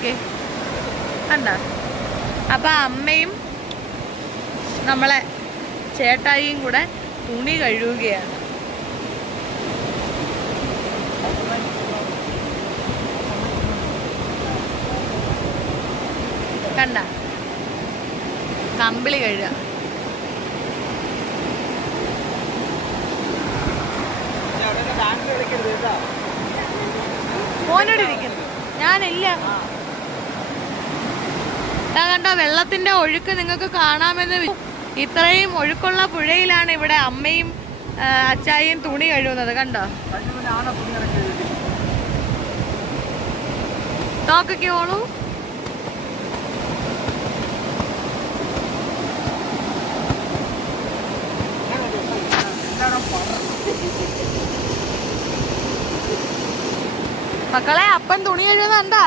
നോക്കി കണ്ട. അപ്പം അമ്മയും നമ്മളെ ചേട്ടായിയും കൂടെ തുണി കഴുകുകയാണ്. കണ്ട, കമ്പിളി കഴുകുക. മോനോട് ഇരിക്കുന്നു, ഞാനില്ല. കണ്ടോ, വെള്ളത്തിന്റെ ഒഴുക്ക് നിങ്ങൾക്ക് കാണാമെന്ന്. ഇത്രയും ഒഴുക്കുള്ള പുഴയിലാണ് ഇവിടെ അമ്മയും അച്ചായും തുണി കഴുകുന്നത്. കണ്ടോ, നോക്കിക്കോളൂ. മക്കളെ, അപ്പൻ തുണി കഴുകുന്നുണ്ടാ?